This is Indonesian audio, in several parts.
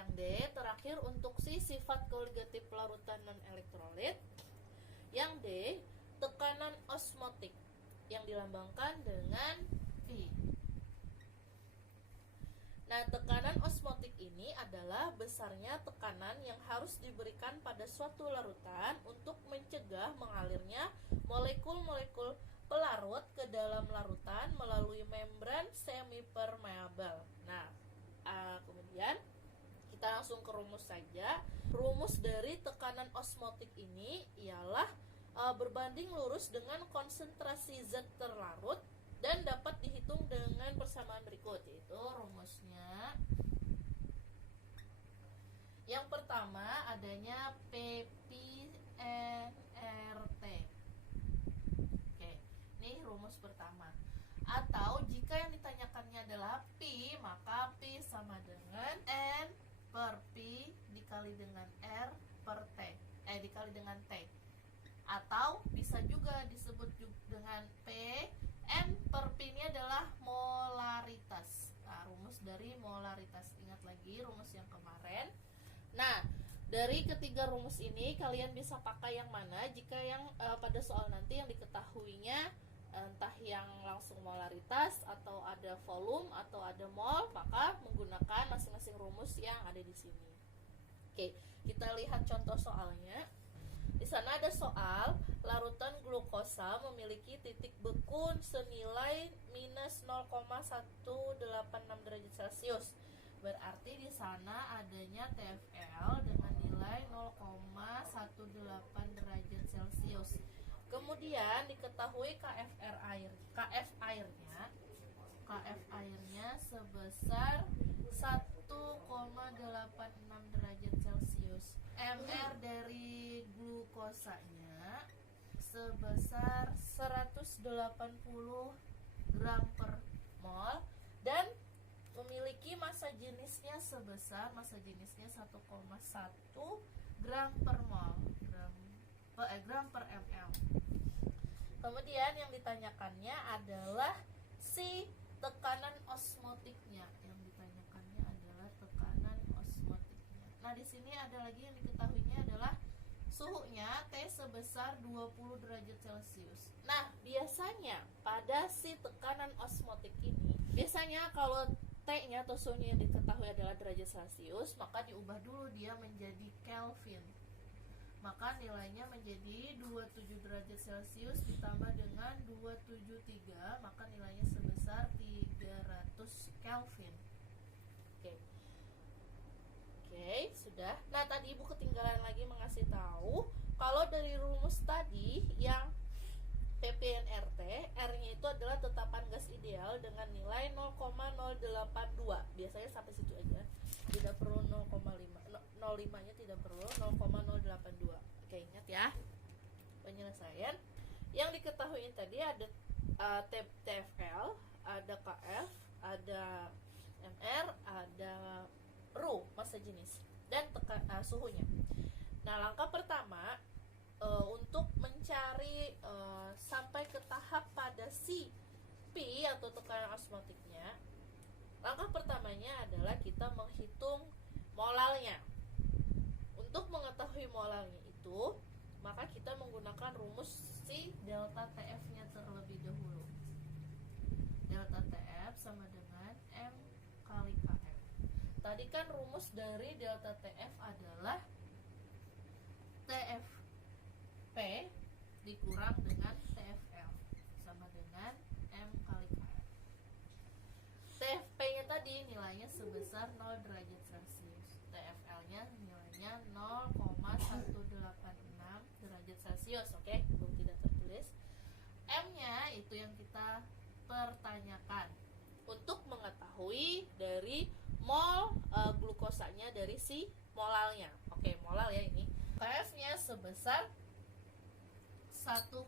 yang D terakhir untuk si sifat koligatif larutan non-elektrolit. Yang D, tekanan osmotik yang dilambangkan dengan P. Nah, tekanan osmotik ini adalah besarnya tekanan yang harus diberikan pada suatu larutan untuk mencegah mengalirnya molekul-molekul pelarut ke dalam larutan melalui membran semipermeabel. Nah, kemudian kita langsung ke rumus saja. Rumus dari tekanan osmotik ini ialah berbanding lurus dengan konsentrasi zat terlarut dan dapat dihitung dengan persamaan berikut, yaitu rumusnya. Yang pertama adanya PPNRT. Oke, ini rumus pertama. Atau jika yang ditanyakannya adalah P, maka P sama dengan N per P dikali dengan R per T, dikali dengan T. Atau bisa juga disebut dengan P. N per P ini adalah molaritas. Nah, rumus dari molaritas. Ingat lagi rumus yang kemarin. Nah, dari ketiga rumus ini kalian bisa pakai yang mana jika yang pada soal nanti yang diketahuinya entah yang langsung molaritas atau ada volume atau ada mol, maka menggunakan masing-masing rumus yang ada di sini. Oke, kita lihat contoh soalnya. Di sana ada soal larutan glukosa memiliki titik beku senilai minus 0,186 derajat Celcius. Berarti di sana adanya TFL dengan nilai 0,18 derajat Celcius. Kemudian diketahui KF airnya sebesar 1,86 derajat Celcius. MR dari glukosanya sebesar 180 gram per mol dan memiliki massa jenisnya 1,1 gram per mol, gram per ml. Kemudian yang ditanyakannya adalah si tekanan osmotiknya. Nah, di sini ada lagi yang diketahuinya adalah suhunya T sebesar 20 derajat Celcius. Nah, biasanya pada si tekanan osmotik ini, biasanya kalau T-nya atau suhunya yang diketahui adalah derajat Celcius, maka diubah dulu dia menjadi Kelvin. Maka nilainya menjadi 27 derajat Celcius ditambah dengan 273, maka nilainya sebesar 300 Kelvin. Oke, sudah. Nah, tadi Ibu ketinggalan lagi mengasih tahu kalau dari rumus tadi yang PPNRT, R-nya itu adalah tetapan gas ideal dengan nilai 0,082. Biasanya sampai situ aja. Tidak perlu 0,5. 0,5-nya tidak perlu, 0,082. Oke, ingat ya. Penyelesaian. Yang diketahui tadi ada TFL, ada KF, ada MR, ada Rho, massa jenis, dan suhunya. Nah, langkah pertama untuk mencari sampai ke tahap pada si P atau tekanan osmotiknya, langkah pertamanya adalah kita menghitung molalnya. Untuk mengetahui molalnya itu, maka kita menggunakan rumus si delta TF-nya terlebih dahulu. Delta TF sama dengan M kali KF. Tadi kan rumus dari delta TF adalah TFP dikurang dengan TFL sama dengan M kali KF. TFP-nya tadi nilainya sebesar 0 derajat Celcius. TFL-nya nilainya 0,186 derajat Celcius. Oke, belum tidak tertulis. M-nya itu yang kita pertanyakan untuk mengetahui dari mol glukosanya dari si molalnya. Oke, molal ya ini. TF-nya sebesar 1,86.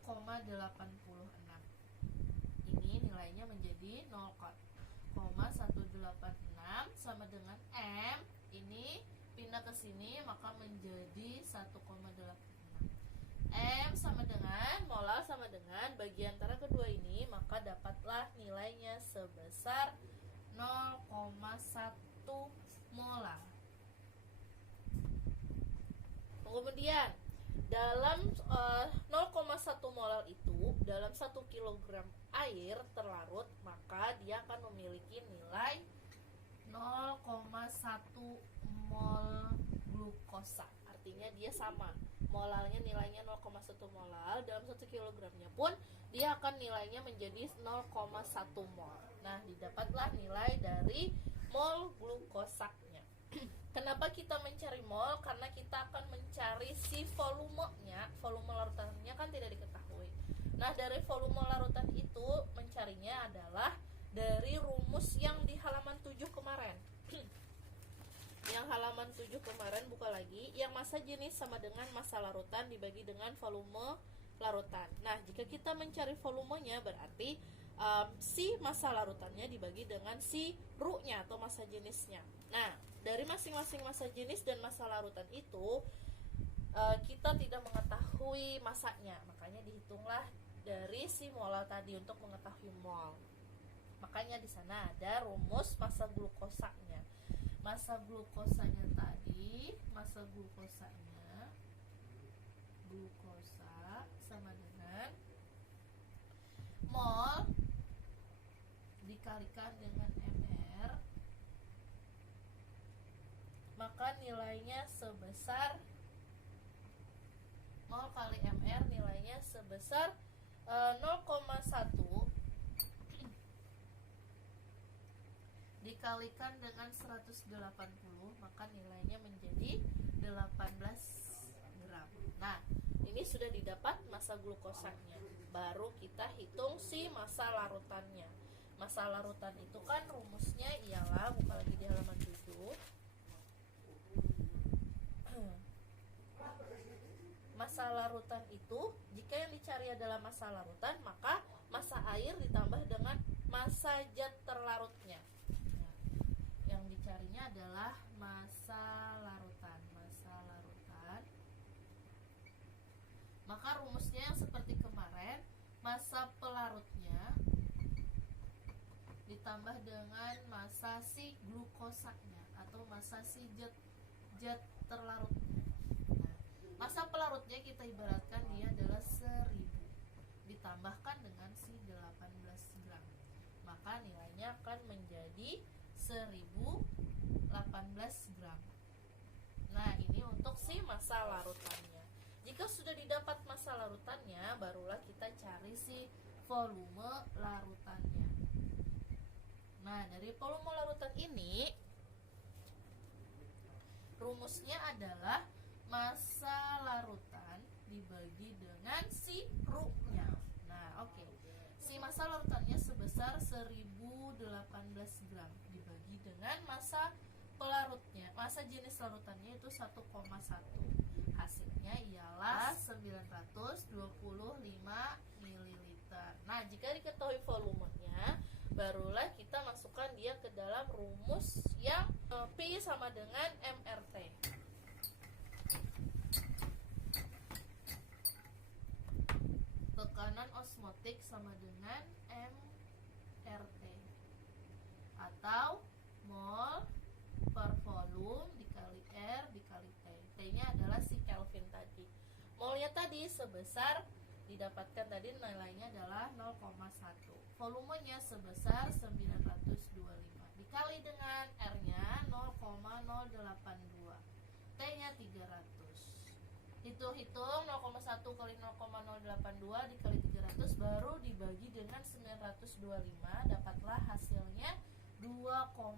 Ini nilainya menjadi 0,186 sama dengan M. Ini pindah ke sini maka menjadi 1,86. M sama dengan molar sama dengan bagi antara kedua ini, maka dapatlah nilainya sebesar 0,1 molar. Kemudian dalam 0,1 molal itu dalam 1 kilogram air terlarut, maka dia akan memiliki nilai 0,1 mol glukosa. Artinya dia sama, molalnya nilainya 0,1 molal, dalam 1 kilogramnya pun dia akan nilainya menjadi 0,1 mol. Nah, didapatlah nilai dari mol glukosanya. Kenapa kita mencari mol? Karena kita akan mencari si volumenya. Volume larutannya kan tidak diketahui. Nah, dari volume larutan itu mencarinya adalah dari rumus yang di halaman 7 kemarin. Yang halaman 7 kemarin buka lagi, yang massa jenis sama dengan massa larutan dibagi dengan volume larutan. Nah, jika kita mencari volumenya berarti si massa larutannya dibagi dengan si Ru-nya atau massa jenisnya. Nah, dari masing-masing massa jenis dan massa larutan itu kita tidak mengetahui masanya, makanya dihitunglah dari si molal tadi untuk mengetahui mol. Makanya di sana ada rumus massa glukosanya. Massa glukosanya tadi, massa glukosanya glukosa sama dengan mol dikalikan dengan mR, maka nilainya sebesar mol kali mR nilainya sebesar 0,1 dikalikan dengan 180, maka nilainya menjadi 18 gram. Nah, ini sudah didapat massa glukosanya. Baru kita hitung si massa larutannya. Massa larutan itu kan rumusnya ialah, buka lagi di halaman 7. Massa larutan itu, jika yang dicari adalah massa larutan, maka massa air ditambah dengan massa zat terlarutnya. Yang dicarinya adalah massa larutan. Maka rumusnya yang seperti kemarin, massa pelarutnya ditambah dengan massa si glukosanya atau massa si zat terlarutnya. Nah, massa pelarutnya kita ibaratkan dia adalah 1000 ditambahkan dengan si 18 gram, maka nilainya akan menjadi 1018 gram. Nah, ini untuk si massa larutannya. Jika sudah didapat massa larutannya, barulah kita cari si volume larutannya. Nah, dari volume larutan ini rumusnya adalah massa larutan dibagi dengan si Ru-nya. Nah, oke. Si massa larutannya sebesar 1018 gram dibagi dengan massa pelarutnya. Massa jenis larutannya itu 1,1. Hasilnya ialah 925 ml. Nah, jika diketahui volumenya, barulah kita masukkan dia ke dalam rumus yang P sama dengan MRT. Tekanan osmotik sama dengan MRT, atau mol per volume dikali R dikali T. T-nya adalah si Kelvin tadi. Molnya tadi sebesar, didapatkan tadi nilainya adalah 0,1. Volumenya sebesar 925 dikali dengan R-nya 0,082, T-nya 300. Hitung-hitung 0,1 kali 0,082 dikali 300 baru dibagi dengan 925, dapatlah hasilnya 2,66